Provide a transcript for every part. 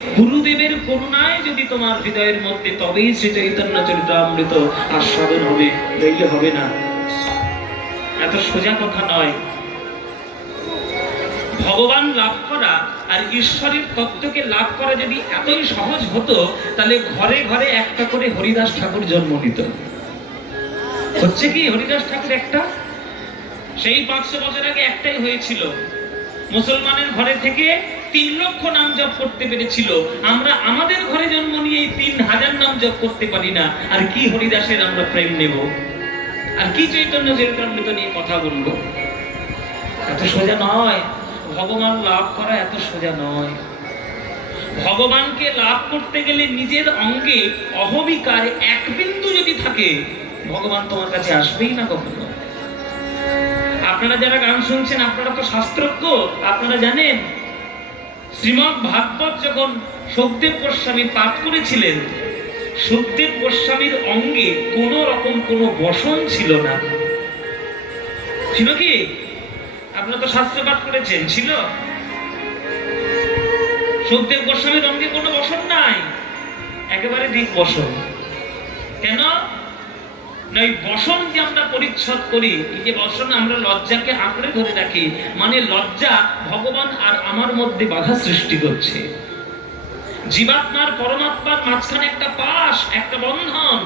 গুরুদেবের করুণায় যদি তোমার হৃদয়ের মধ্যে, তবেই শ্রী চৈতন্য চরিতামৃত আস্বাদন হবে, নইলে হবে না। এত সোজা কথা নয়। ভগবান লাভ করা আর ঈশ্বরের তত্ত্বকে লাভ করা যদি এতই সহজ হতো, তাহলে ঘরে ঘরে একটা করে হরিদাস ঠাকুর জন্ম নিত। হচ্ছে কি, হরিদাস ঠাকুর একটা, সেই 500 বছর আগে একটাই হয়েছিল। মুসলমানের ঘরে থেকে 3 লক্ষ নাম জপ করতে পেরেছিল। আমরা আমাদের ঘরে জন্ম নিয়ে 3000 নাম জপ করতে পারি না। আর কি হরিদাসের আমরা প্রেম নেব, আর কি চৈতন্য চরিতামৃত নিয়ে কথা বলবো? এত সোজা নয়। ভগবান লাভ করা এত সোজা নয়। ভগবানকে লাভ করতে গেলে নিজের অঙ্গে অহমিকার এক বিন্দু যদি থাকে, ভগবান তোমার কাছে আসবেই না কখনো। আপনারা যারা গান শুনছেন, আপনারা তো শাস্ত্রজ্ঞ, আপনারা জানেন শ্রীমদ্ ভাগবত যখন সুখদেব গোস্বামী পাঠ করেছিলেন, সুখদেব গোস্বামীর অঙ্গে কোন রকম কোন বসন ছিল না। ছিল কি? আপনারা তো শাস্ত্র পাঠ করেছেন, ছিল? সুখদেব গোস্বামীর অঙ্গে কোনো বসন নাই, একেবারে ঠিক বসন। কেন? এই বসন যে আমরা পরিচ্ছদ করি, এই যে বসন আমরা লজ্জাকে আঁকড়ে ধরে রাখি, মানে লজ্জা ভগবান আর আমার মধ্যে বাধা সৃষ্টি করছে। জীবাত্মার পরমাত্মার মাঝখানে একটা পাশ, একটা বন্ধন।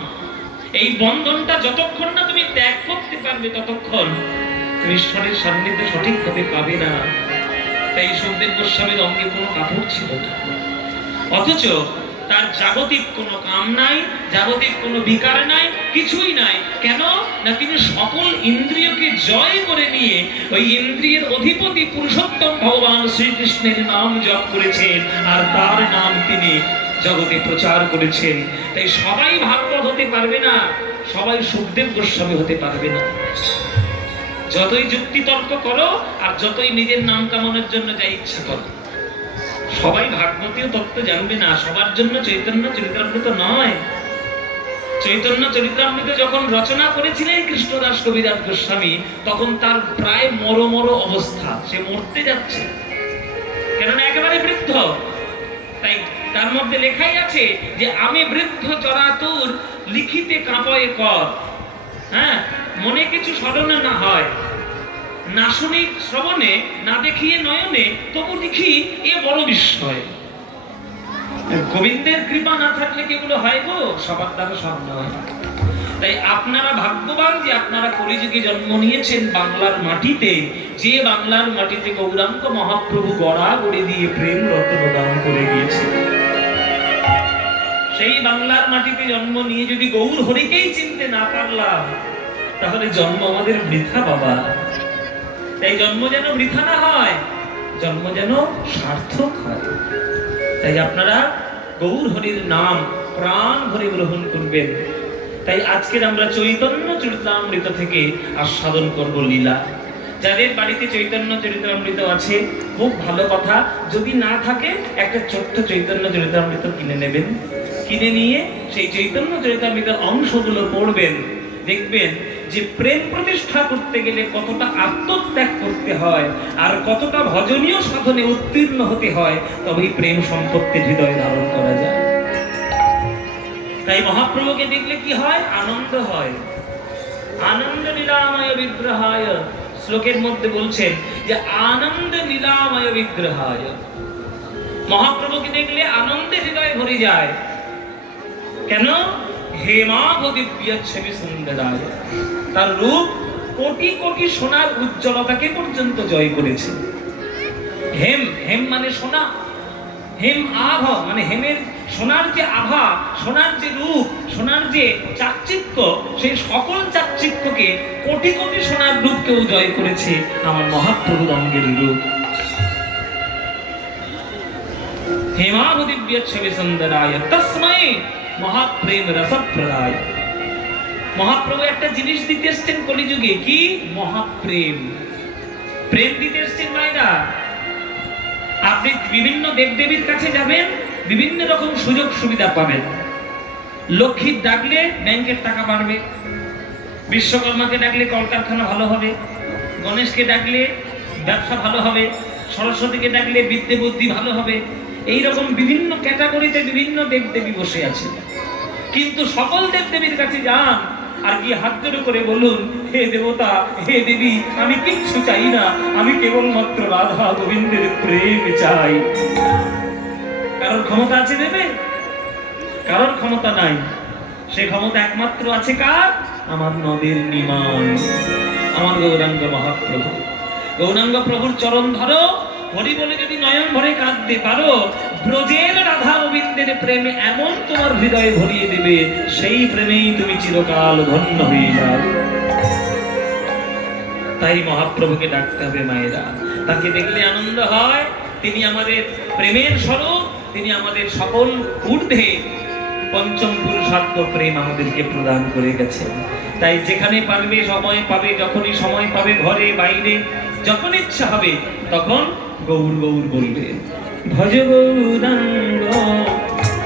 এই বন্ধনটা যতক্ষণ না তুমি ত্যাগ করতে পারবে, ততক্ষণ তুমি ঈশ্বরের সান্নিধ্য সঠিকভাবে পাবে না। তাই সুখদেব গোস্বামীর অঙ্গে কোনো কাপড় ছিল না, অথচ তার জাগতিক কোনো কাম নাই, জাগতিক কোনো বিকার নাই, কিছুই নাই। কেন না, তিনি সকল ইন্দ্রিয়কে জয় করে নিয়ে ওই ইন্দ্রিয়ের অধিপতি পুরুষোত্তম ভগবান শ্রীকৃষ্ণের নাম জপ করেছেন, আর তার নাম তিনি জগতে প্রচার করেছেন। তাই সবাই ভাগবত হতে পারবে না, সবাই সুখদেব গোস্বামী হতে পারবে না। যতই যুক্তি তর্ক করো আর যতই নিজের নাম কামানোর জন্য যা ইচ্ছা করো, সবাই ভাগবতীয় তত্ত্ব জানবে না। সবার জন্য চৈতন্য চরিতামৃত নয়। চৈতন্য চরিতামৃত যখন রচনা করেছিলেন কৃষ্ণদাস কবিরাজ গোস্বামী, তখন তার প্রায় মর অবস্থা, সে মরতে যাচ্ছে, কেননা একেবারে বৃদ্ধ। তাই তার মধ্যে লেখাই আছে যে আমি বৃদ্ধ চরাতুর লিখিতে কাঁপয়ে কর। হ্যাঁ, মনে কিছু স্মরণে না হয়, না শুনি শ্রবণে, না দেখিয়ে নয়নে, তবু লিখি এ বড় বিস্ময়। গোবিন্দের কৃপা না থাকলে কি এগুলো হয় গো? সবার দ্বারা সব নয়। তাই আপনারা ভাগ্যবান যে আপনারা কলিযুগে জন্ম নিয়েছেন বাংলার মাটিতে, যে বাংলার মাটিতে গৌরাঙ্গ মহাপ্রভু গড়াগড়ি দিয়ে প্রেম রত্ন দান করে গিয়েছে। সেই বাংলার মাটিতে জন্ম নিয়ে যদি গৌর হরিকেই চিনতে না পারলাম, তাহলে জন্ম আমাদের বৃথা বাবা। তাই জন্ম যেন বৃথা না হয়, জন্ম যেন সার্থক হয়। তাই আপনারা গৌর হরির নাম প্রাণ ভরে গ্রহণ করবেন। তাই আজকের আমরা চৈতন্য চরিতামৃত থেকে আস্বাদন করব লীলা। যাদের বাড়িতে চৈতন্য চরিতামৃত আছে, খুব ভালো কথা। যদি না থাকে, একটা ছোট্ট চৈতন্য চরিতামৃত কিনে নেবেন। কিনে নিয়ে সেই চৈতন্য চরিতামৃতের অংশগুলো পড়বেন। দেখবেন যে প্রেম প্রতিষ্ঠা করতে গেলে কতটা আত্মত্যাগ করতে হয়, আর কতটা ভজনীয় সাধনে উত্তীর্ণ হতে হয়, তবেই প্রেম সম্পত্তির হৃদয় ধারণ করা যায়। তাই মহাপ্রভুকে দেখলে কি হয়? আনন্দ হয়। আনন্দ লীলাময় বিগ্রহায়, শ্লোকের মধ্যে বলছেন যে আনন্দ লীলাময় বিগ্রহায়। মহাপ্রভুকে দেখলে আনন্দে হৃদয় ভরে যায়। কেন? হেমাভ দিব্যচ্ছবি সুন্দরায়। তার রূপ কোটি কোটি সোনার উজ্জ্বলতাকে পর্যন্ত জয় করেছে। হেম, হেম মানে সোনা। হেম আভ মানে হেমের, সোনার যে আভা, সোনার যে রূপ, সোনার যে চাকচিক্য, সেই সকল চাকচিক্যকে কোটি কোটি সোনার রূপকেও জয় করেছে আমার মহাপ্রভুর অঙ্গের রূপ। হেমাভ দিব্যচ্ছবি সুন্দরায় তস্মৈ মহাপ্রেম রসপ্রদায়। মহাপ্রভু একটা জিনিস দিতে এসছেন কলিযুগে, কি? মহাপ্রেম। প্রেম দিতে এসছেন মায়েরা। আপনি বিভিন্ন দেবদেবীর কাছে যাবেন, বিভিন্ন রকম সুযোগ সুবিধা পাবেন। লক্ষ্মীর ডাকলে ব্যাংকের টাকা বাড়বে, বিশ্বকর্মাকে ডাকলে কলকারখানা ভালো হবে, গণেশকে ডাকলে ব্যবসা ভালো হবে, সরস্বতীকে ডাকলে বিদ্যে বুদ্ধি ভালো হবে, এইরকম বিভিন্ন ক্যাটাগরিতে বিভিন্ন দেবদেবী বসে আছে। কিন্তু সকল দেবদেবীর কাছে যান আর গিয়ে হাত জোড়ো করে বলুন, হে দেবতা, হে দেবী, আমি কিচ্ছু চাই না, আমি কেবলমাত্র রাধা গোবিন্দের প্রেম চাই। কারোর ক্ষমতা আছে দেবে? কারোর ক্ষমতা নাই। সে ক্ষমতা একমাত্র আছে কার? আমার নদের নিমান, আমার গৌরাঙ্গ মহাপ্রভু। গৌরাঙ্গ প্রভুর চরণ ধরো, হরি বলে যদি নয়ন ভরে কাঁদতে পারো, ব্রজের রাধা গোবিন্দের প্রেমে এমন তোমার হৃদয়ে ভরিয়ে দেবে, সেই প্রেমেই তুমি চিরকাল ধন্য হয়ে যাও। তাই মহাপ্রভুকে ডাকতে হবে মায়েরা। তাকে দেখলে আনন্দ হয়। তিনি আমাদের প্রেমের স্বরূপ, তিনি আমাদের সকল ঊর্ধ্বে পঞ্চম পুরুষার্থ প্রেম আমাদেরকে প্রদান করে গেছেন। তাই যেখানে পারবে, সময় পাবে, যখনই সময় পাবে, ঘরে বাইরে যখন ইচ্ছা হবে তখন গৌর গৌর বলবে। ভজ গৌরাঙ্গ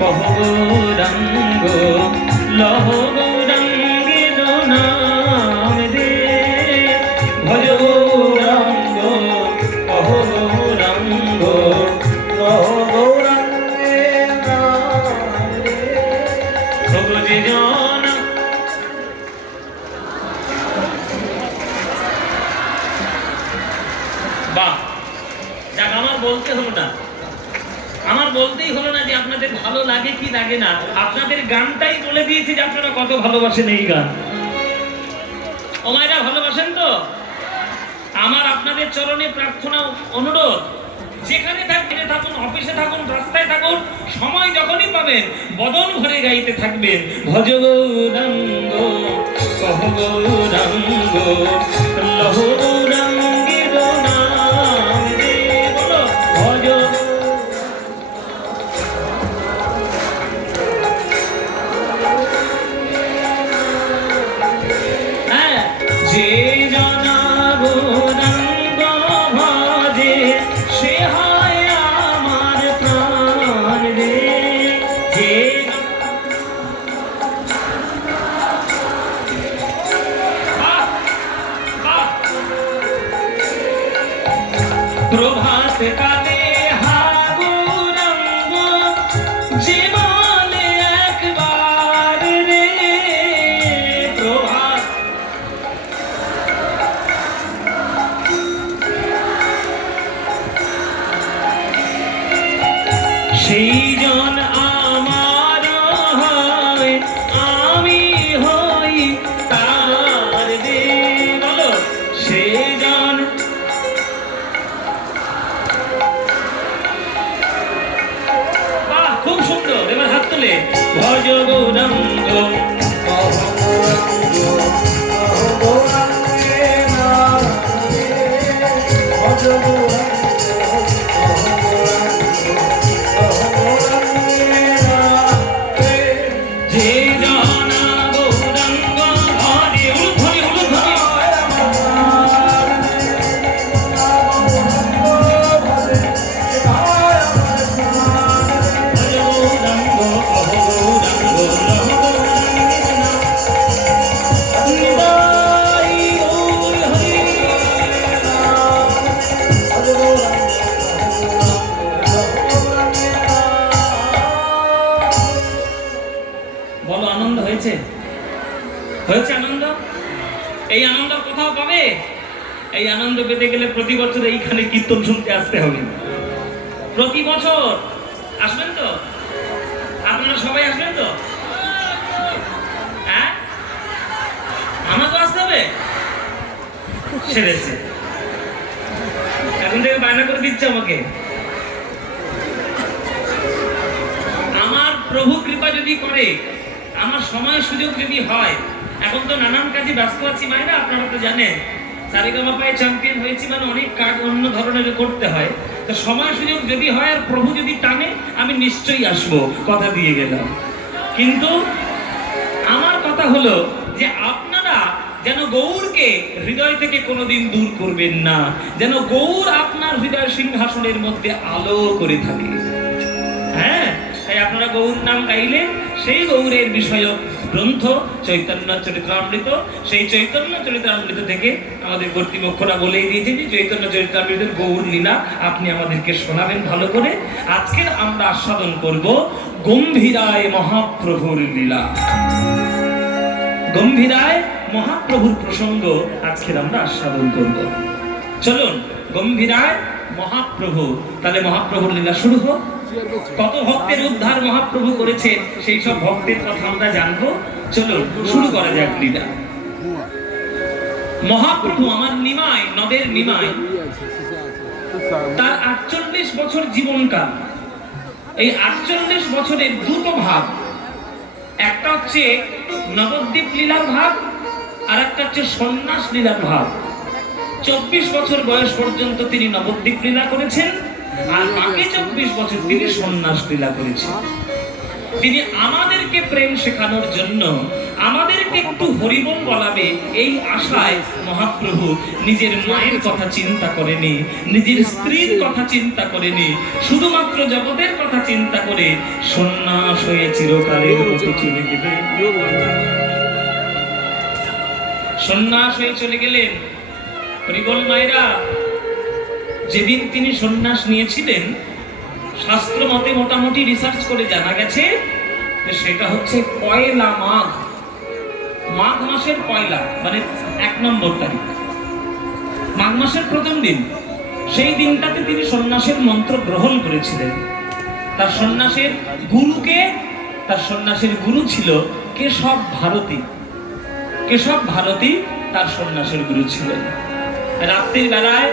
কহ গৌরাঙ্গ লহ গৌরাঙ্গের নাম দে। ভজ গৌরাঙ্গ কহ গৌরাঙ্গ লহ গৌরাঙ্গের নাম দে। ভজ জন বাহ, যাক, আমার বলতে হলো না, আমার বলতেই হলো না যে আপনাদের ভালো লাগে কি লাগে না। আপনাদের গানটাই বলে দিয়েছে যে আপনারা কত ভালোবাসেন এই গান। ও মায়েরা ভালোবাসেন তো? আমার আপনাদের চরণে প্রার্থনা, অনুরোধ, যেখানে থাকুন, অফিসে থাকুন, রাস্তায় থাকুন, সময় যখনই পাবেন বদন ভরে গাইতে থাকবেন। ভজ গৌরাঙ্গ কহ গৌরাঙ্গ লহ গৌরাঙ্গের নাম দে। বলো ভজ। হ্যাঁ, যে জনা গৌরাঙ্গ ভজে সে হয় আমার প্রাণ রে। যে প্রভাত কালে হা গৌরাঙ্গ যে বলে একবার রে। প্রভাত সেই জন আমার হয়, আমি হই তার রে। বলো সেই জন। বাহ, খুব সুন্দর। এবার হাত তুলে ভজ গৌরাঙ্গ যে জনা গৌরাঙ্গ হরে। উলুধ্বনি, উলুধ্বনি। ভজ গৌরাঙ্গ কহ গৌরাঙ্গ লহ গৌরাঙ্গের নাম। নিতাই গৌর হরি বলো, আনন্দ হয়েছে? হয়েছে আনন্দ? এই আনন্দ কোথাও পাবে? এই আনন্দ পেতে গেলে প্রতি বছর এইখানে কীর্তন শুনতে আসতে হবে। প্রতি বছর আসবেন তো? আপনারা সবাই আসবেন তো? হ্যাঁ, আমাকে আসতে হবে। সেরেছে, এখন থেকে বায়না করে দিচ্ছে আমাকে। আমার প্রভু কৃপা যদি করে, আমার সময় সুযোগ যদি হয়, এখন তো নানান কাজে ব্যস্ত আছি মায়েরা, আপনারা তো জানেন। সারেগামাপায় চ্যাম্পিয়ন হয়েছি মানে অনেক কাজ অন্য ধরনের করতে হয়। তো সময় সুযোগ যদি হয় আর প্রভু যদি টানে, আমি নিশ্চয়ই আসবো, কথা দিয়ে গেলাম। কিন্তু আমার কথা হলো যে আপনারা যেন গৌরকে হৃদয় থেকে কোনোদিন দূর করবেন না, যেন গৌর আপনার হৃদয় সিংহাসনের মধ্যে আলো করে থাকে। হ্যাঁ, তাই আপনারা গৌর নাম গাইলে সেই গৌরের বিষয়ক গ্রন্থ চৈতন্য চরিতামৃত। সেই চৈতন্য চরিতামৃত থেকে আমাদের কর্তৃপক্ষরা বলেই দিয়েছে যে চৈতন্য চরিতামৃতের গৌর লীলা আপনি আমাদেরকে শোনাবেন ভালো করে। আজকের আমরা আস্বাদন করব গম্ভীরায় মহাপ্রভুর লীলা। গম্ভীরায় মহাপ্রভুর প্রসঙ্গ আজকের আমরা আস্বাদন করব। চলুন গম্ভীরায় মহাপ্রভু, তাহলে মহাপ্রভুর লীলা শুরু হোক। কত ভক্তের উদ্ধার মহাপ্রভু করেছেন সেই সব ভক্তের কথা আমরা জানবো। চলুন শুরু করা যাক লীলা। মহাপ্রভু আমার নিমাই, নদের নিমাই, তার 48 বছর জীবনকাল। এই 48 বছরের দুটো ভাগ, একটা হচ্ছে নবদ্বীপ লীলার ভাগ, আর একটা হচ্ছে সন্ন্যাস লীলার ভাগ। 24 বছর বয়স পর্যন্ত তিনি নবদ্বীপ লীলা করেছেন, আর বাকি 24 বছর তিনি সন্ন্যাস লীলা করেছেন। তিনি আমাদেরকে প্রেম শেখানোর জন্য, আমাদেরকে একটু হরিবোল বলাবে এই আশায় মহাপ্রভু নিজের মায়ের কথা চিন্তা করেনি, নিজের স্ত্রীর কথা চিন্তা করেনি, শুধুমাত্র জগতের কথা চিন্তা করে সন্ন্যাস হয়ে চিরকালের মতো চলে গেলেন। সন্ন্যাস হয়ে চলে গেলেন। হরিবোল মায়েরা, যেদিন তিনি সন্ন্যাস নিয়েছিলেন শাস্ত্র মতে মোটামুটি রিসার্চ করে জানা গেছে যে সেটা হচ্ছে পয়লা মাঘ, মাঘ মাসের পয়লা, মানে 1 নম্বর তারিখ, মাঘ মাসের প্রথম দিন। সেই দিনটাতে তিনি সন্ন্যাসের মন্ত্র গ্রহণ করেছিলেন। তার সন্ন্যাসের গুরুকে, তার সন্ন্যাসের গুরু ছিল কেশব ভারতী। কেশব ভারতী তার সন্ন্যাসের গুরু ছিলেন। রাত্রির বেলায়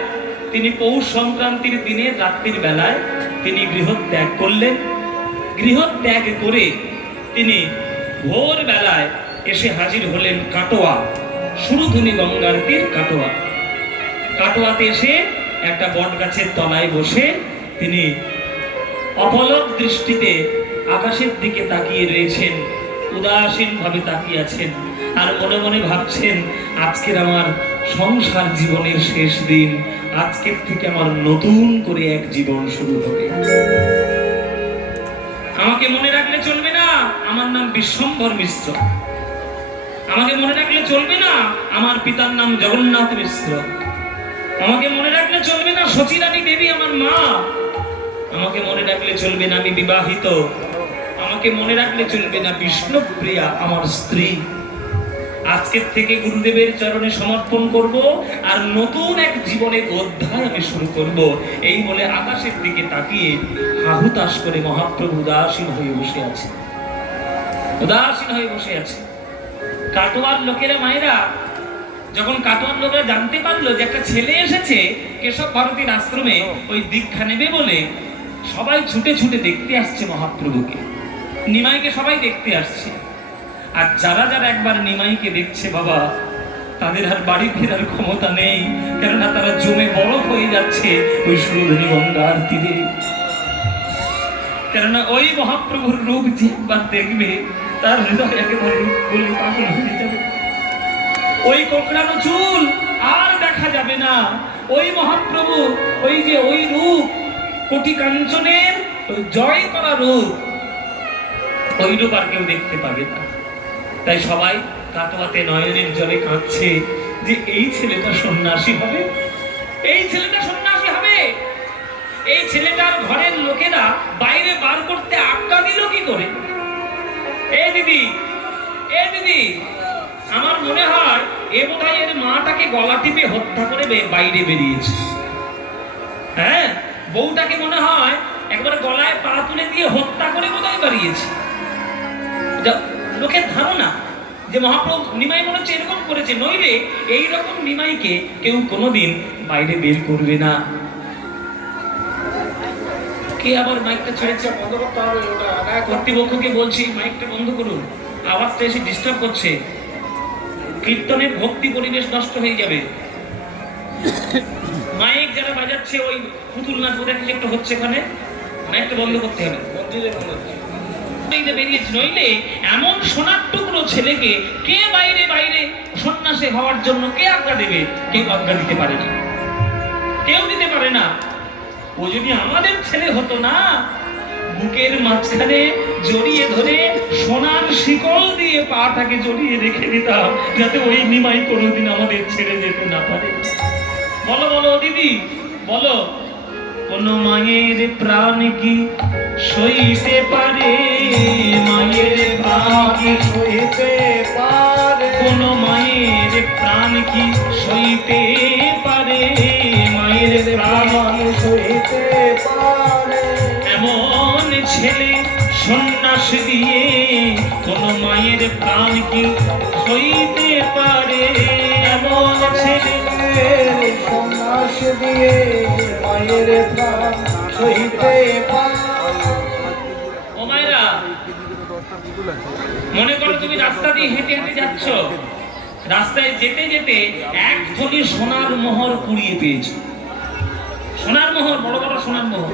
তিনি পৌষ সংক্রান্তির দিনে রাত্রির বেলায় তিনি গৃহত্যাগ করলেন। গৃহত্যাগ করে তিনি ভোর বেলায় এসে হাজির হলেন কাটোয়া, সুরধুনী গঙ্গার তীর কাটোয়া। কাটোয়াতে এসে একটা বট গাছের তলায় বসে তিনি অপলক দৃষ্টিতে আকাশের দিকে তাকিয়ে রয়েছেন, উদাসীন ভাবে তাকিয়ে আছেন, আর মনে মনে ভাবছেন আজকের আমার সংসার জীবনের শেষ দিন, আজকের থেকে আমার নতুন করে এক জীবন শুরু হবে। আমাকে মনে রাখলে চলবে না আমার নাম বিশ্বম্ভর মিশ্র, আমাকে মনে রাখলে চলবে না আমার পিতার নাম জগন্নাথ মিশ্র, আমাকে মনে রাখলে চলবে না সচিরানী দেবী আমার মা, আমাকে মনে রাখলে চলবে না আমি বিবাহিত, আমাকে মনে রাখলে চলবে না বিষ্ণুপ্রিয়া আমার স্ত্রী। আজকের থেকে গুরুদেবের চরণে সমর্পণ করব, আর নতুন এক জীবনের অধ্যায় আমি শুরু করব। এই বলে আকাশের দিকে তাকিয়ে হাহুতাশ করে মহাপ্রভু উদাসীন হয়ে বসে আছে, উদাসীন হয়ে বসে আছে। কাটোয়ার লোকেরা, মায়েরা, যখন কাটোয়ার লোকেরা জানতে পারলো যে একটা ছেলে এসেছে কেশব ভারতীর আশ্রমে ওই দীক্ষা নেবে বলে, সবাই ছুটে ছুটে দেখতে আসছে মহাপ্রভুকে। নিমাইকে সবাই দেখতে আসছে। আর যারা যারা একবার নিমাইকে দেখছে বাবা, তাদের আর বাড়ি ফেরার ক্ষমতা নেই, কেননা তারা জমে বরফ হয়ে যাচ্ছে ওই সুরধুনী গঙ্গার তীরে। কেননা ওই মহাপ্রভুর রূপ যে একবার দেখবে তার হৃদয় একেবারে গলি পাগল হয়ে যাবে। ওই কোকড়ানো চুল আর দেখা যাবে না। ওই মহাপ্রভু, ওই যে ওই রূপ, কোটি কাঞ্চনের জয় করা রূপ, ওই রূপ আর কেউ দেখতে পাবে না। তাই সবাই কাটোয়াতে নয়নের জলে কাঁদছে যে এই ছেলেটা সন্ন্যাসী হবে, এই ছেলেটা সন্ন্যাসী হবে। এই ছেলেটার ঘরের লোকেরা বাইরে বার করতে আজ্ঞা দিল কি করে? এ দিদি, এ দিদি, আমার মনে হয় এ বোধহয় এর মাটাকে গলা টিপে হত্যা করে বাইরে বেরিয়েছে। হ্যাঁ, বউটাকে মনে হয় একবার গলায় পা তুলে দিয়ে হত্যা করে বোধহয় বেরিয়েছে। লোকের ধারণা যে মহাপ্রভু নিমাই মনে হচ্ছে এরকম করেছে, নইলে এইরকম নিমাইকে কেউ কোনোদিন বাইরে বের করবে না। কে আবার মাইকটা ছেড়েছে? বন্ধ করতে হবে। কর্তৃপক্ষকে বলছি মাইকটা বন্ধ করুন, আওয়াজটা এসে ডিস্টার্ব করছে। কীর্তনের ভক্তি পরিবেশ নষ্ট হয়ে যাবে। মাইক যারা বাজাচ্ছে ওই পুতুল নাচ বোধহয় কিছু একটা হচ্ছে এখানে, মাইকটা বন্ধ করতে হবে। বেরিয়েছে, নইলে এমন সোনার টুকরো ছেলেকে কে বাইরে বাইরে সন্ন্যাসী হওয়ার জন্য কে আজ্ঞা দেবে? কেউ আজ্ঞা দিতে পারে না, কেউ দিতে পারে না। ও যদি আমাদের ছেলে হতো না, বুকের মাঝখানে জড়িয়ে ধরে সোনার শিকল দিয়ে পাটাকে জড়িয়ে রেখে দিতাম, যাতে ওই নিমাই কোনোদিন আমাদের ছেড়ে যেতে না পারে। বলো বলো দিদি, বলো, কোন মায়ের প্রাণ কি সইতে পারে, মায়ের প্রাণ কি সইতে পারে, কোন মায়ের প্রাণ কি সইতে পারে, মায়ের প্রাণ সইতে পারে। এমন ছেলে সন্ন্যাস দিয়ে কোন মায়ের প্রাণ কি সইতে পারে, এমন ছেলে সন্ন্যাস দিয়ে মায়ের প্রাণ সইতে পারে। ও মায়েরা, মনে করো তুমি রাস্তা দিয়ে হেঁটে হেঁটে যাচ্ছ, রাস্তায় যেতে যেতে এক থলি সোনার মোহর কুড়িয়ে পেয়েছো। সোনার মোহর, বড় বড় সোনার মোহর।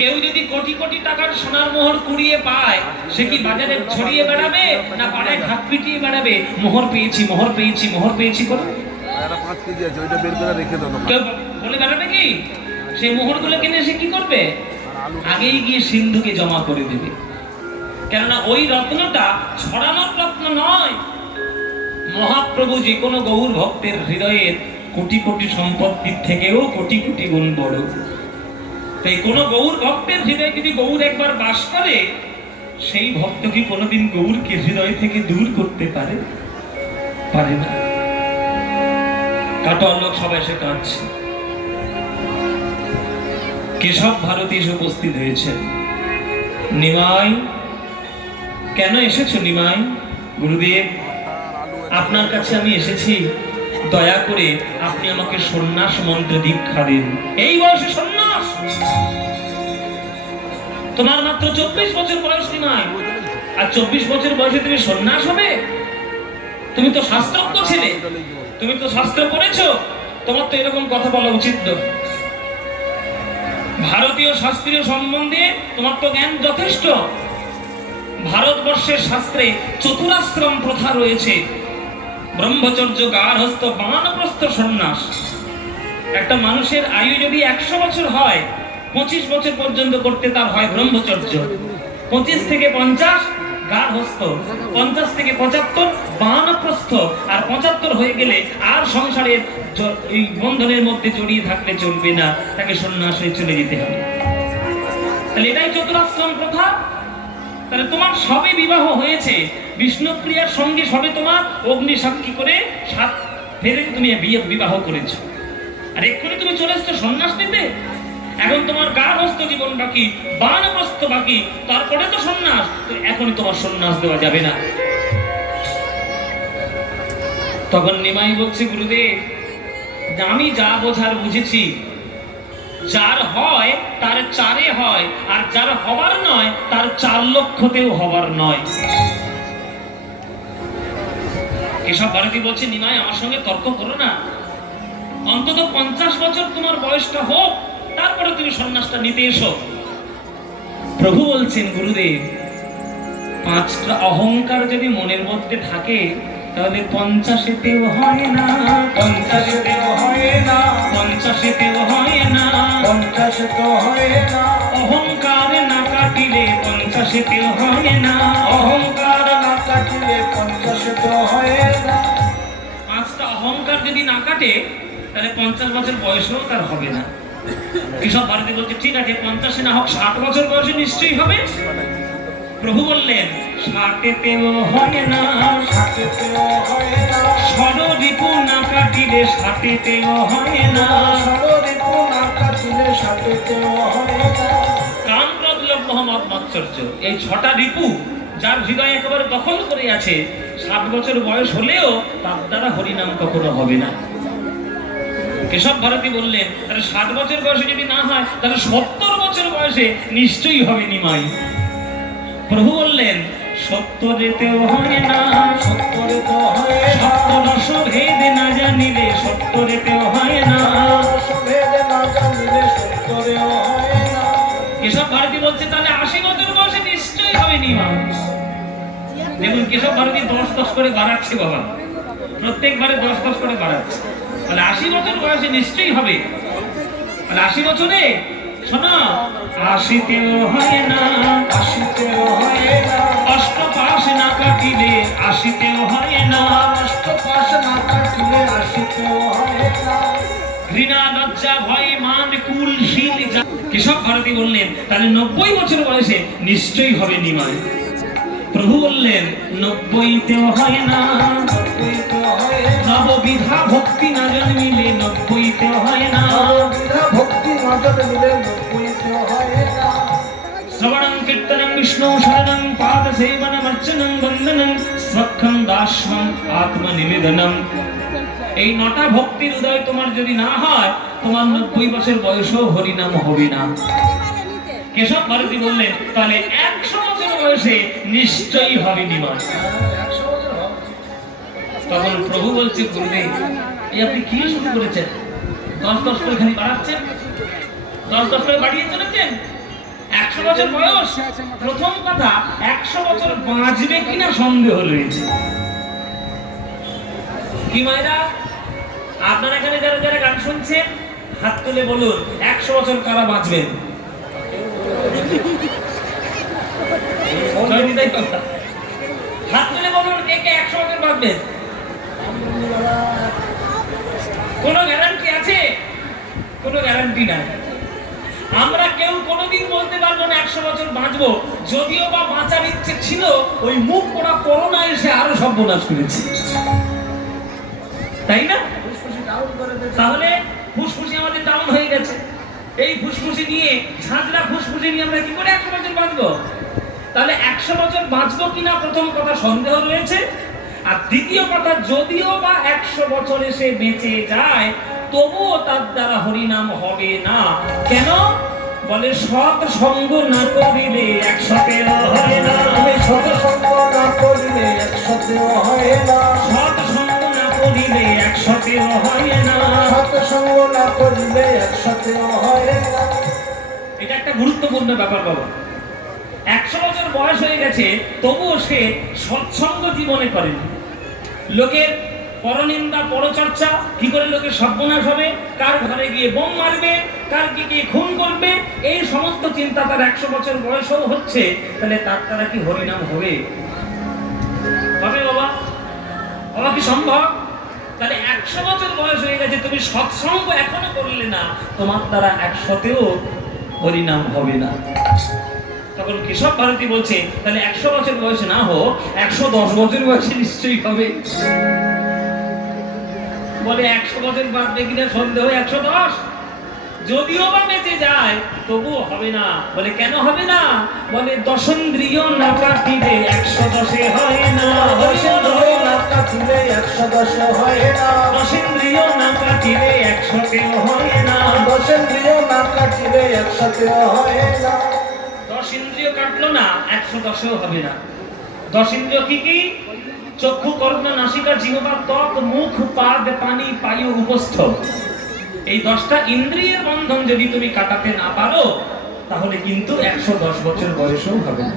কেউ যদি কোটি কোটি টাকার সোনার মোহর কুড়িয়ে পায়, সে কি বাজারে ছড়িয়ে বেড়াবে, না পাড়ায় ঢাক পিটিয়ে বেড়াবে মোহর পেয়েছি, মোহর পেয়েছি, মোহর পেয়েছি করে? কেউ বলে বেড়াবে কি? সেই মোহরগুলো কিনে সে কি করবে? আগেই গিয়ে সিন্ধুকে জমা করে দেবে। কেননা ওই রত্নটা ছড়ানোর রত্ন নয়। মহাপ্রভু যে কোনো গৌর ভক্তের হৃদয়ের কোটি কোটি সম্পত্তির থেকেও কোটি কোটি গুণ বড়। তাই কোনো গৌর ভক্তের হৃদয়ে যদি গৌর একবার বাস করে, সেই ভক্ত কি কোনোদিন গৌরকে হৃদয় থেকে দূর করতে পারে? পারে না। কাটোয়ার লোক সবাই এসে কাঁদছে। কেশব ভারতী এসে উপস্থিত হয়েছেন। নিমাই, কেন এসেছো নিমাই? গুরুদেব, আপনার কাছে আমি এসেছি, দয়া করে আপনি আমাকে সন্ন্যাস মন্ত্রে দীক্ষা দিন। এই বয়সে সন্ন্যাস? তোমার মাত্র 24 বছর বয়স নিমাই, আর 24 বছর বয়সে তুমি সন্ন্যাস হবে? তুমি তো শাস্ত্রজ্ঞ ছেলে, তুমি তো শাস্ত্র পড়েছো, তোমার তো এরকম কথা বলা উচিত নয়। ভারতীয় শাস্ত্রীয় সম্বন্ধে তোমার তো জ্ঞান যথেষ্ট। ভারতবর্ষের শাস্ত্রে চতুরাশ্রম প্রথা রয়েছে, ব্রহ্মচর্য, গার্হস্থ, বানপ্রস্থ, সন্ন্যাস। একটা মানুষের আয়ু যদি 100 বছর হয়, 25 বছর পর্যন্ত করতে তার হয় ব্রহ্মচর্য, 25 থেকে 50 গার্হস্থ, 50 থেকে 75 বানপ্রস্থ, আর 75 হয়ে গেলে আর সংসারের এই বন্ধনের মধ্যে জড়িয়ে থাকলে চলবে না, তাকে সন্ন্যাস হয়ে চলে যেতে হবে। তাহলে এটাই চতুরাশ্রম প্রথা। তাহলে তোমার সবে বিবাহ হয়েছে, বিষ্ণুপ্রিয়ার সঙ্গে সবে তোমার অগ্নি সাক্ষী করে 7 ফেরে তুমি বিবাহ করেছো, আর এক্ষুনি তুমি চলে এসছো সন্ন্যাস নিতে। এখন তোমার গার্হস্থ জীবন বাকি, বানপ্রস্থ বাকি, তারপরে তো সন্ন্যাস। তো এখনই তোমার সন্ন্যাস দেওয়া যাবে না। তখন নিমাই বলছে, গুরুদেব, আমি যা বোঝার বুঝেছি, যার হয় তার 4-এ হয়, আর যার হবার নয় তার 4 লক্ষতেও হবার নয়। কেশব ভারতী বলছে, নিমাই আমার সঙ্গে তর্ক করো না, অন্তত 50 বছর তোমার বয়সটা হোক, তারপরে তুমি সন্ন্যাসটা নিতে এসো। প্রভু বলছেন, গুরুদেব, 5টা অহংকার যদি মনের মধ্যে থাকে, তাহলে 50-এতেও হয় না, 50-এতেও হয় না, 50-এতেও হয় না, 50-এতেও হয় না। অহংকার না কাটিলে 50-এতেও হয় না, অহংকার না কাটিলে 50-এতেও হয় না। 5টা অহংকার যদি না কাটে, তাহলে 50 বছর বয়সেও তার হবে না। কেশব ভারতী বলছে, ঠিক আছে, 50-এ না হোক, 60 বছর বয়সে নিশ্চয়ই হবে। প্রভু বললেন, 60-এতেও হয় না, 60-এতেও হয় না। ষড়রিপু না কাটিলে 60-এতেও হয় না, ষড়রিপু না কাটিলে 60-এতেও হয় না। কাম, ক্রোধ, লোভ, মোহ, মদ, মাৎসর্য, এই 6টা রিপু যার হৃদয় একেবারে দখল করে আছে, 60 বছর বয়স হলেও তার দ্বারা হরিনাম কখনো হবে না। কেশব ভারতী বললেন, তাহলে 60 বছর বয়সে যদি না হয়, তাহলে 70 বছর বয়সে নিশ্চয়ই হবে নিমাই। প্রভু বললেন, 70-এতেও হয় না, 70-এতেও হয় না। সপ্তদশ ভেদ না জানিলে 70-এতেও হয় না। ভেদ না জানিলে 70-এও হয় না। কেশব ভারতী বলছে, তাহলে 80 বছর বয়সে নিশ্চয়ই হবে নিমাই। দেখুন, কেশব ভারতী 10-10 করে বাড়াচ্ছে বাবা, প্রত্যেকবারে 10-10 করে বাড়াচ্ছে। তাহলে 80 বছর বয়সে নিশ্চয়ই হবে। তাহলে 80 বছরে শোনো, আসিতেও হয় না, আসিতেও হয় না, অষ্টপাশ না কাটিলে আসিতেও হয় না, অষ্টপাশ না কাটিলে আসিতেও হয় না। ঘৃণা লজ্জা ভয় মান কুল শীল কেশব ভারতী বললেন তাহলে 90 বছর বয়সে নিশ্চয়ই হবে নিমাই। প্রভু বললেন 90তেও হয় না, নব্বইতেও হয় না, নববিধা ভক্তি না জন্মিলে 90তেও হয় না, নববিধা ভক্তি নজর মিলে নব্বইতেও হয় না। শ্রবণং কীর্তনং বিষ্ণু শরণং পাদ সেবনম অর্চনং বন্দনং স্বক্ষং দাস্যং আত্মনিবেদনম। এই 9টা ভক্তির উদয় তোমার যদি না হয়, তোমার 90 বছর বয়সেও হরিনাম হবে না। কেশব ভারতী বললেন তাহলে 100 বছর বয়সে নিশ্চয়ই হবে নিমাই। 100 বছর হবে। তখন প্রভু বলছে, গুরুদেব এই আপনি কি শুরু করেছেন? 10 করে খালি বাড়াচ্ছেন, 10 করে বাড়িয়ে চলেছেন। 100 বছর বয়স, প্রথম কথা 100 বছর বাঁচবে কিনা সন্দেহ রয়েছে। কি মায়েরা, আপনারা এখানে যারা যারা গান শুনছেন হাত তুলে বলুন 100 বছর কারা বাঁচবেন? জয়নিতাই কথা। হাত তুলে বলুন কে কে 100 বছর বাঁচবেন? কোনো গ্যারান্টি আছে? কোনো গ্যারান্টি নাই। আমরা কেউ কোনোদিন বলতে পারবো না 100 বছর বাঁচবো। যদিও বা বাঁচার ইচ্ছে ছিল, ওই মুখ পড়া করোনা এসে আরো সর্বনাশ করেছে, তাই না? ফুসফুসি ডাউন করে দিয়েছে। তাহলে ফুসফুসি আমাদের ডাউন হয়ে গেছে। এই ফুসফুসি নিয়ে, ঝাঁঝরা ফুসফুসি নিয়ে আমরা কি করে 100 বছর বাঁচবো? তাহলে 100 বছর বাঁচবো কিনা প্রথম কথা সন্দেহ রয়েছে। আর দ্বিতীয় কথা, যদিও বা 100 বছর এসে বেঁচে যায়, তবুও তার দ্বারা হরিনাম হবে না। কেন? বলে সৎ সঙ্গ না করিলে 100তেও হয় না। আমি সৎসঙ্গ না করিলে 100তেও হয় না, সৎ সঙ্গ না করিলে 100তেও হয় না। সৎসঙ্গ না করিলে 100তেও হয় না। এটা একটা গুরুত্বপূর্ণ ব্যাপার বাবা। 100 বছর বয়স হয়ে গেছে, তবুও সে সৎসঙ্গ জীবনে করেনি। লোকের পরনিন্দা পরচর্চা, কি করে লোকের সর্বনাশ হবে, কার ঘরে গিয়ে বোম মারবে, কার গিয়ে খুন করবে, এই সমস্ত চিন্তা তার 100 বছর বয়সও হচ্ছে। তাহলে তার দ্বারা কি হরিনাম হবে? হবে বাবা? বাবা কি সম্ভব? তাহলে 100 বছর বয়স হয়ে গেছে, তুমি সৎসঙ্গ এখনো করলে না, তোমার দ্বারা 100তেও হরিনাম হবে না। তখন কেশব ভারতী বলছে তাহলে 100 বছর বয়সে না হোক, 110 বছর বয়সে নিশ্চয়ই হবে। বলে 100 বছর বাঁচবে কিনা সন্দেহ, 110 যদিও বা বেঁচে যায় তবুও হবে না। বলে কেন হবে না? বলে দশেন্দ্রিয় না কাটিলে 110 হয় না। দশেন্দ্রিয় না কাটিলে 110 হয় না, দশেন্দ্রিয় না কাটিলে 100তেও হয় না। দশেন্দ্রিয় না কাটিলে 100তেও হয় না। 10 ইন্দ্রিয় কাটলো না, 110ও হবে না। 10 ইন্দ্রিয় কি কি? চক্ষু কর্ণ নাসিকা জিহ্বা ত্বক মুখ পাদ পানি পায়ু উপস্থ। এই 10টা ইন্দ্রিয়ের বন্ধন যদি তুমি কাটাতে না পারো, তাহলে কিন্তু 110 বছর বয়সেও হবে না।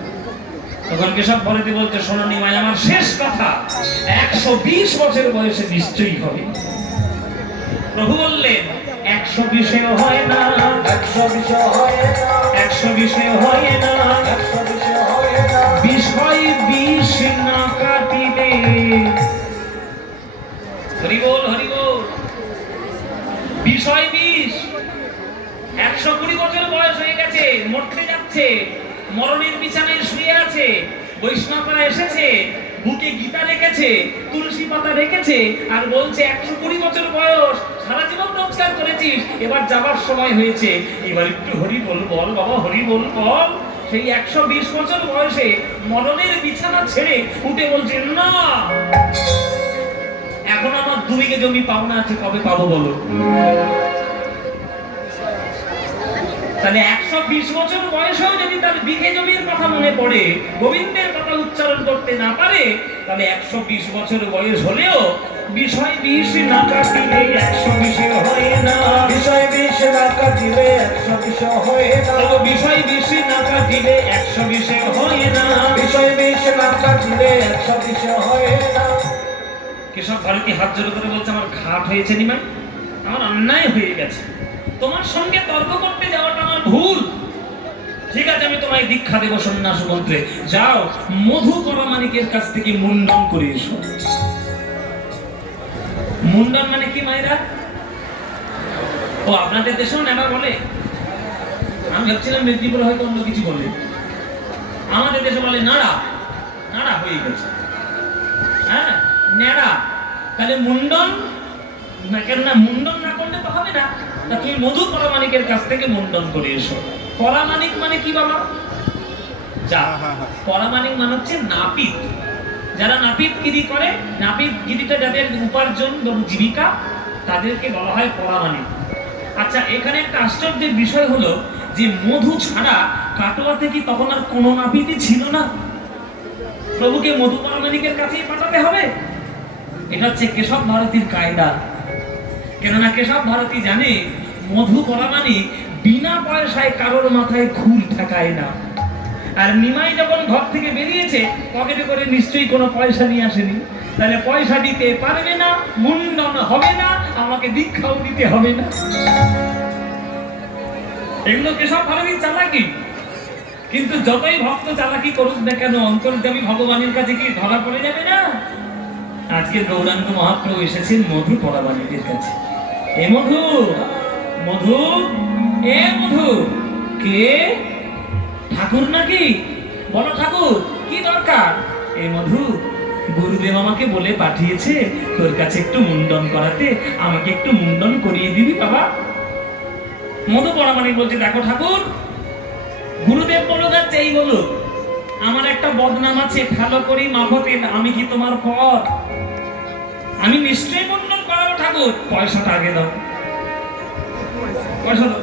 তখন কেশব ভারতী বলতে, শোনো নিমাই, আমার শেষ কথা, 120 বছর বয়সে নিশ্চয়ই হবে। প্রভু বললেন 120এও হয় না, 120 হয় না, 120এও হয় না, 120 হয় না। বিষয় বিষ না কাটিলে। হরি বল হরি বল। বিষয় বিষ, 120 বছর বয়স হয়ে গেছে, মরতে যাচ্ছে, মরণের বিছানায় শুয়ে আছে, বৈষ্ণবরা এসেছে, বুকে গীতা রেখেছে, তুলসী পাতা রেখেছে, আর বলছে 120 বছর বয়স, সারা জীবন রোজগার করেছিস, এবার যাবার সময় হয়েছে, এবার একটু হরি বল বল বাবা, হরি বল বল। সেই 120 বছর বয়সে মরণের বিছানা ছেড়ে উঠে বলছে, না এখন আমার 2 বিঘে জমি পাওনা আছে, কবে পাবো বলো? তাহলে 120 বছর বয়সেও যদি তার বিঘে জমির কথা মনে পড়ে, গোবিন্দের কথা উচ্চারণ করতে না পারে, তাহলে 120 বছর বয়স হলেও বিষয় বিষ না কাটিলে 120 হয় না। বিষয় বিষ না কাটিলে 120 হয় না, বিষয় বিষ না কাটিলে 120 হয় না। বিষয় বিষ না কাটিলে 120 হয় না। কেশব ভারতী হাত জোড় করে বলছে, আমার ঘাট হয়েছে নিমাই, আমার অন্যায় হয়ে গেছে, তোমার সঙ্গে তর্ক করতে যাওয়াটা আমার ভুল। ঠিক আছে, আমি তোমায় দীক্ষা দেব সন্ন্যাস মন্ত্রে। যাও, মধু পরামানিকের কাছ থেকে মুন্ডন করে এসো। মুন্ডন মানে কি মায়েরা? ও, আপনাদের দেশেও নেবা বলে? আমি ভাবছিলাম মেদিনীপুরে হয়তো অন্য কিছু বলে। আমাদের দেশে বলে নাড়া। নাড়া হয়ে গেছে, হ্যাঁ, নেড়া। তাহলে মুন্ডন না, কেন না? মুন্ডন না করলে তো হবে না। তা তুমি মধু পরামানিকের কাছ থেকে মুন্ডন করে এসো। পরামানিক মানে কি বাবা? যা, পরামানিক মানে হচ্ছে নাপিত। যারা নাপিতগিরি করে, নাপিতগিরিটা যাদের উপার্জন এবং জীবিকা, তাদেরকে বলা হয় পরামানিক। আচ্ছা, এখানে একটা আশ্চর্যের বিষয় হলো যে মধু ছাড়া কাটোয়াতে কি তখন আর কোনো নাপিতই ছিল না? প্রভুকে মধু পরামানিকের কাছেই পাঠাতে হবে। এটা হচ্ছে কেশব ভারতীর কায়দা। কেননা কেশব ভারতী জানে মধু পরামানিক বিনা পয়সায় কারোর মাথায় খুল ঠেকায় না। আর নিমাই যখন ঘর থেকে বেরিয়েছে, পকেটে করে নিশ্চয়ই কোনো পয়সা নিয়ে আসেনি। তাহলে পয়সা দিতে পারবে না, মুন্ডন হবে না, আমাকে দীক্ষাও দিতে হবে না। এগুলো কেশব ভারতীর চালাকি। কিন্তু যতই ভক্ত চালাকি করুক না কেন, অন্তর্যামী ভগবানের কাছে কি ধরা পড়ে যাবে না? আজকে গৌরাঙ্গ মহাপ্রভু এসেছেন মধু পরামানিকের কাছে। এ মধু, মধু, এ মধু। কে? ঠাকুর নাকি? বলো ঠাকুর, কি দরকার? এ মধু, গুরুদেব আমাকে বলে পাঠিয়েছে তোর কাছে একটু মুন্ডন করাতে, আমাকে একটু মুন্ডন করিয়ে দিবি বাবা। মধু পরামানিক বলছে, দেখো ঠাকুর, গুরুদেব বলুক আর যেই বলুক, আমার একটা বদনাম আছে, ভালো করি মাভতেন, আমি কি তোমার পর? আমি নিশ্চয়ই মুন্ডন করাবো ঠাকুর, পয়সাটা আগে দাও। পয়সা দাও।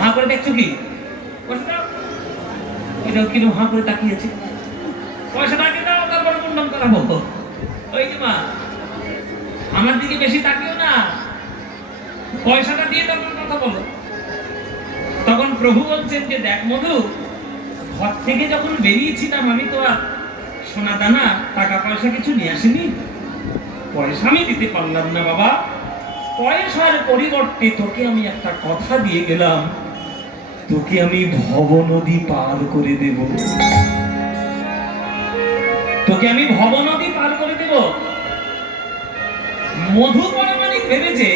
হাঁ করে দেখছো কি? পয়সা দাও। এটাও কিরকম হাঁ করে তাকিয়েছে। পয়সাটা আগে দাও, তারপর মুন্ডন করাবো। ওই যে মা, আমার দিকে বেশি তাকিও না, পয়সাটা দিয়ে তারপর কথা বলো। তখন প্রভু বলছেন যে দেখ মধু, ঘর থেকে যখন বেরিয়েছিলাম আমি তো আর সোনা দানা টাকা পয়সা কিছু নিয়ে আসিনি। পয়সা আমি দিতে পারলাম না বাবা। পয়সার পরিবর্তে তোকে আমি একটা কথা দিয়ে গেলাম, তোকে আমি ভব নদী পার করে দেব। তোকে আমি ভব নদী পার করে দেব। মধু পরামানিক ভেবেছে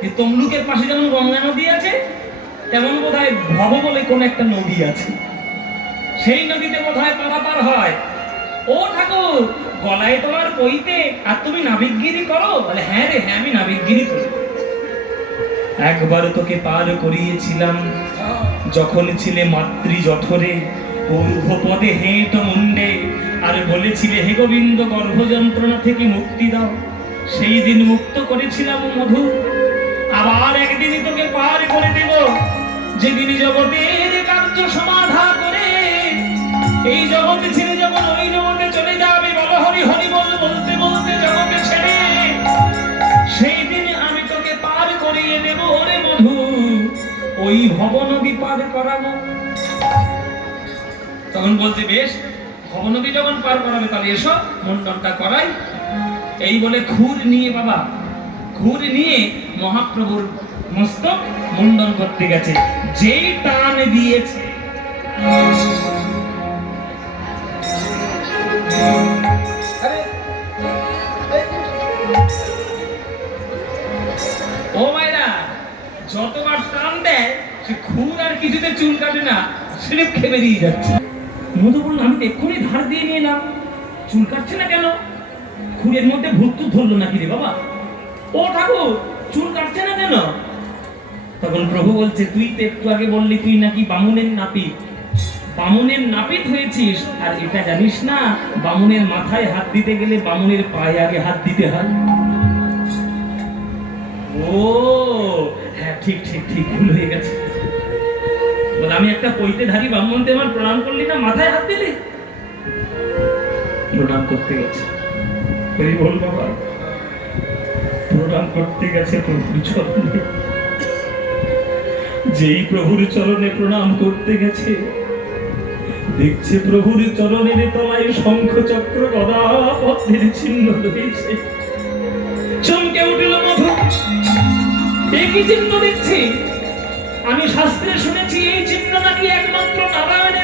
যে তমলুকের পাশে যেমন গঙ্গা নদী আছে, তেমন বোধহয় ভব বলে কোন একটা নদী আছে, সেই নদীতে বোধহয় পারাপার হয়। ও ঠাকুর, গলায় তোমার বইতে, আর তুমি নাবিকগিরি করো? বলে হ্যাঁ রে, হ্যাঁ আমি নাবিকগিরি করি। একবার তোকে পার করিয়েছিলাম যখন ছিলে মাতৃ জঠরে, ঊর্ধ্বপদে হেঁট মুন্ডে, আর বলেছিলে হে গোবিন্দ গর্ভ যন্ত্রণা থেকে মুক্তি দাও। সেই দিন মুক্ত করেছিলাম মধু। আবার একদিনই তোকে পার করে দেব, যেদিন জগতের কার্য সমাধা করে এই জগতে ছেড়ে যখন ওই জগতে চলে যাবে, বলো হরি হরি বল বলতে বলতে জগতে ছেড়ে, সেই দিন আমি তোকে পার করিয়ে দেব ওরে মধু, ওই ভব নদী পার করাবো। তখন বলতে বেশ, ভব নদী যখন পার করাবে তাহলে এসো মুন্ডনটা করাই। এই বলে খুর নিয়ে বাবা, খুর নিয়ে মহাপ্রভুর মস্তক মুন্ডন করতে গেছে। যেই টান দিয়েছে, ও মায়েরা, যতবার টান দেয় সে খুর আর কিছুতে চুল কাটে না, স্লিপ খেয়ে বেরিয়ে যাচ্ছে। মধু বলল, আমি তো এক্ষুনি ধার দিয়ে নিয়ে এলাম, চুল কাটছে না কেন? খুরের মধ্যে ভূত তো ধরলো নাকি রে বাবা? ও ঠাকুর, চুল কাটছে না কেন? তখন প্রভু বলছে, তুই তো একটু আগে বললি তুই নাকি বামুনের নাপিত। বামুনের নাপিত হয়েছিস, আর এটা জানিস না বামুনের মাথায় হাত দিতে গেলে বামুনের পায়ে আগে হাত দিতে হয়। ও হ্যাঁ, ঠিক ঠিক ঠিক, ভুল হয়ে গেছে। বলে, আমি একটা পৈতেধারী ব্রাহ্মণকে আমার প্রণাম করলি না, মাথায় হাত দিলি? প্রণাম করতে গেছে, এই বল বাবা, প্রণাম করতে গেছে প্রভুর চরণে। যেই প্রভুর চরণে প্রণাম করতে গেছে, দেখছে প্রভুর চরণের তলায় শঙ্খ চক্র গদা পদ্মের চিহ্ন রয়েছে। চমকে উঠল মধু, একই চিহ্ন দেখছি। আমি শাস্ত্রে শুনেছি এই চিহ্ন নাকি একমাত্র নারায়ণের